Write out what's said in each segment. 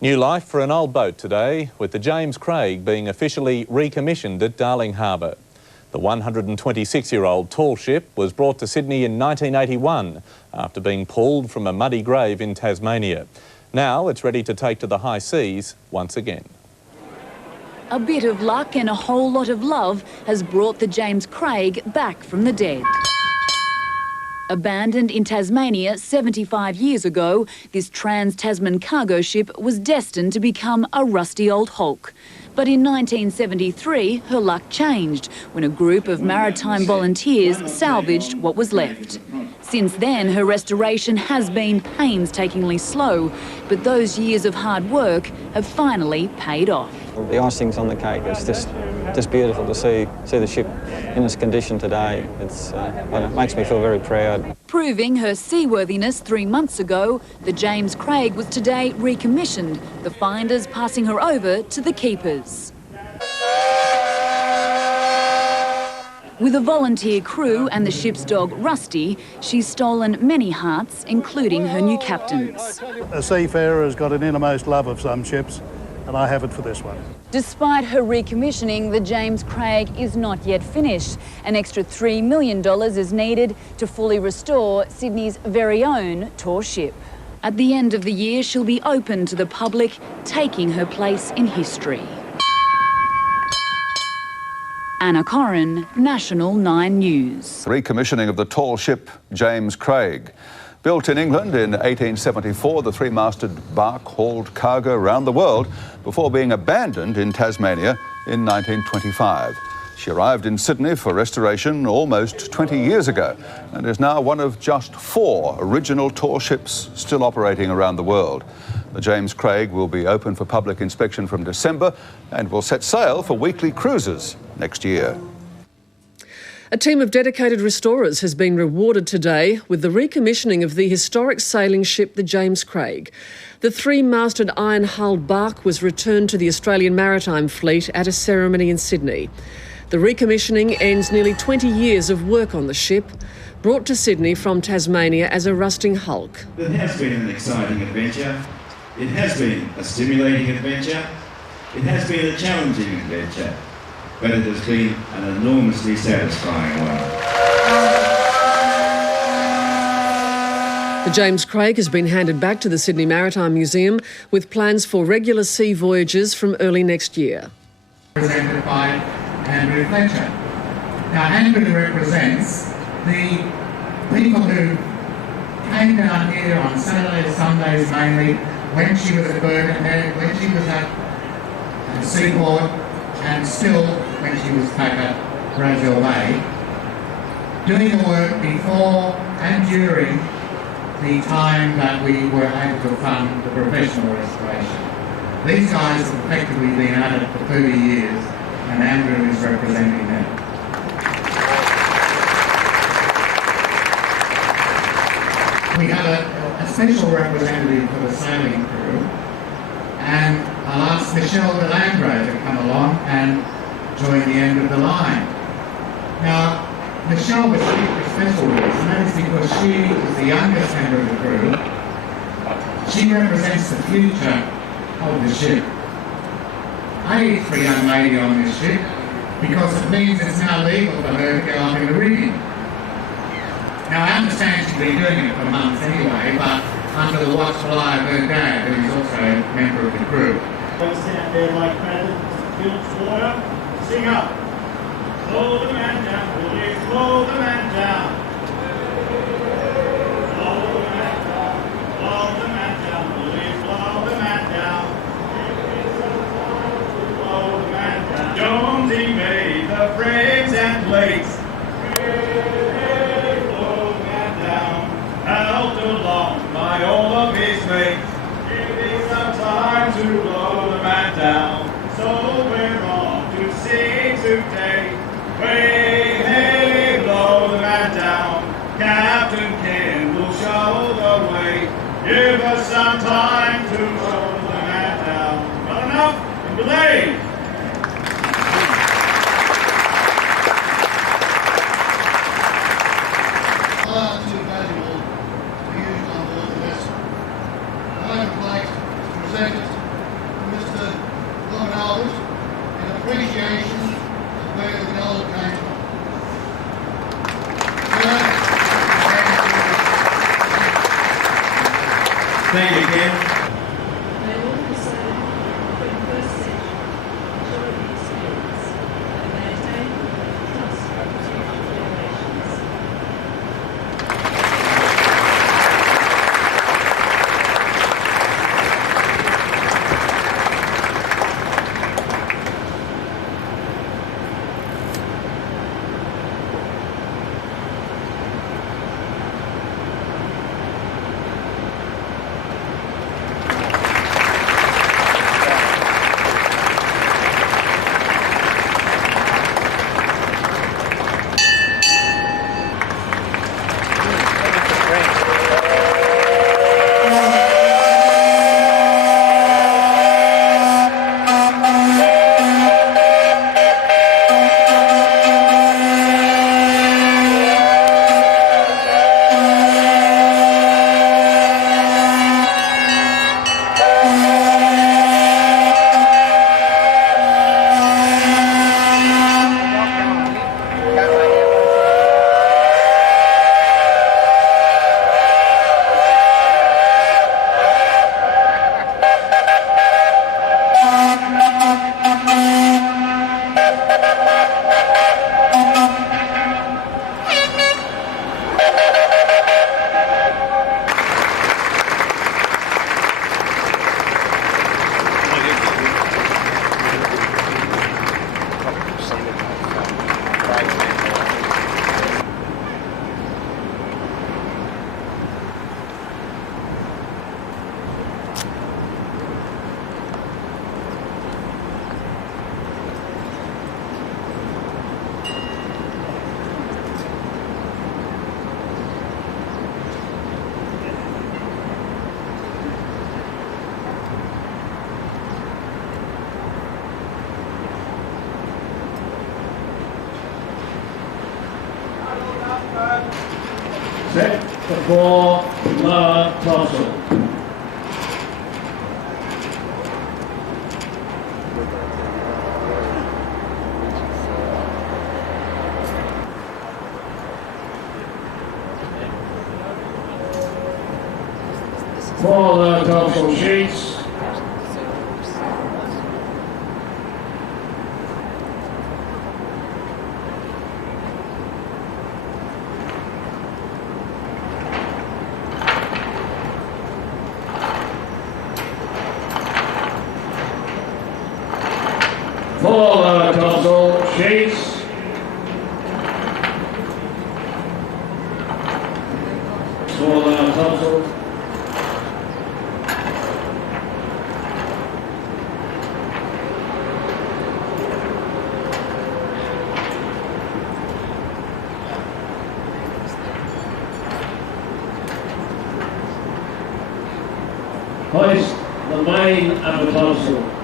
New life for an old boat today, with the James Craig being officially recommissioned at Darling Harbour. The 126-year-old tall ship was brought to Sydney in 1981 after being pulled from a muddy grave in Tasmania. Now it's ready to take to the high seas once again. A bit of luck and a whole lot of love has brought the James Craig back from the dead. Abandoned in Tasmania 75 years ago, this trans-Tasman cargo ship was destined to become a rusty old hulk. But in 1973, her luck changed when a group of maritime volunteers salvaged what was left. Since then, her restoration has been painstakingly slow, but those years of hard work have finally paid off. The icing's on the cake. It's just beautiful to see the ship in this condition today. It makes me feel very proud. Proving her seaworthiness 3 months ago, the James Craig was today recommissioned, the finders passing her over to the keepers. With a volunteer crew and the ship's dog Rusty, she's stolen many hearts, including her new captain's. A seafarer has got an innermost love of some ships, and I have it for this one. Despite her recommissioning, the James Craig is not yet finished. An extra $3 million is needed to fully restore Sydney's very own tall ship. At the end of the year, she'll be open to the public, taking her place in history. Anna Corrin, National 9 News. Recommissioning of the tall ship James Craig. Built in England in 1874, the three-masted Barque hauled cargo around the world before being abandoned in Tasmania in 1925. She arrived in Sydney for restoration almost 20 years ago and is now one of just 4 original tall ships still operating around the world. The James Craig will be open for public inspection from December and will set sail for weekly cruises next year. A team of dedicated restorers has been rewarded today with the recommissioning of the historic sailing ship, the James Craig. The 3-masted iron-hulled Barque was returned to the Australian Maritime Fleet at a ceremony in Sydney. The recommissioning ends nearly 20 years of work on the ship, brought to Sydney from Tasmania as a rusting hulk. It has been an exciting adventure. It has been a stimulating adventure. It has been a challenging adventure. But it has been an enormously satisfying one. The James Craig has been handed back to the Sydney Maritime Museum with plans for regular sea voyages from early next year. Presented by Andrew Fletcher. Now, Andrew represents the people who came down here on Saturdays, Sundays mainly, when she was at Barque, when she was at Seaport, and still when she was back at Brazil Bay, doing the work before and during the time that we were able to fund the professional restoration. These guys have effectively been at it for 30 years, and Andrew is representing them. We have a special representative for the sailing crew, and I'll ask Michelle Delandro to come along and join the end of the line. Now, Michelle was here for a special reason, that is because she is the youngest member of the crew. She represents the future of the ship. I for a young lady on this ship because it means it's now legal for her to go up in the rigging. Now, I understand she's been doing it for months anyway, but under the watchful eye of her dad, who is also a member of the crew. Don't stand there like that, fill water, sing up. Slow the man down, bully, slow the man down. Slow the man down, slow the man down, bully, slow the man down. Slow the man down. Jonesy made the frames and plates. Slow the man down, helped along by all of his mates. Give me some time to blow the man down. So we're on to sea today. Way, hey, blow the man down. Captain Ken will show the way. Give us some time to blow the man down. Not enough? Delay. Far too valuable to use on board the vessel. I would like to present it Thank you, Ken. May all who serve the 21st century enjoy the experience and maintain trust between generations. Set for lower torso. For lower torso sheets. For lower torso sheets. For lower torso. Hoist the main upper torso.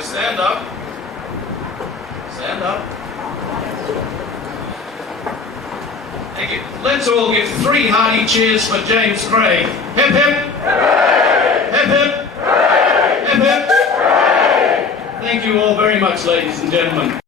Stand up. Stand up. Thank you. Let's all give 3 hearty cheers for James Craig. Hip hip. Hip hip. Thank you all very much, ladies and gentlemen.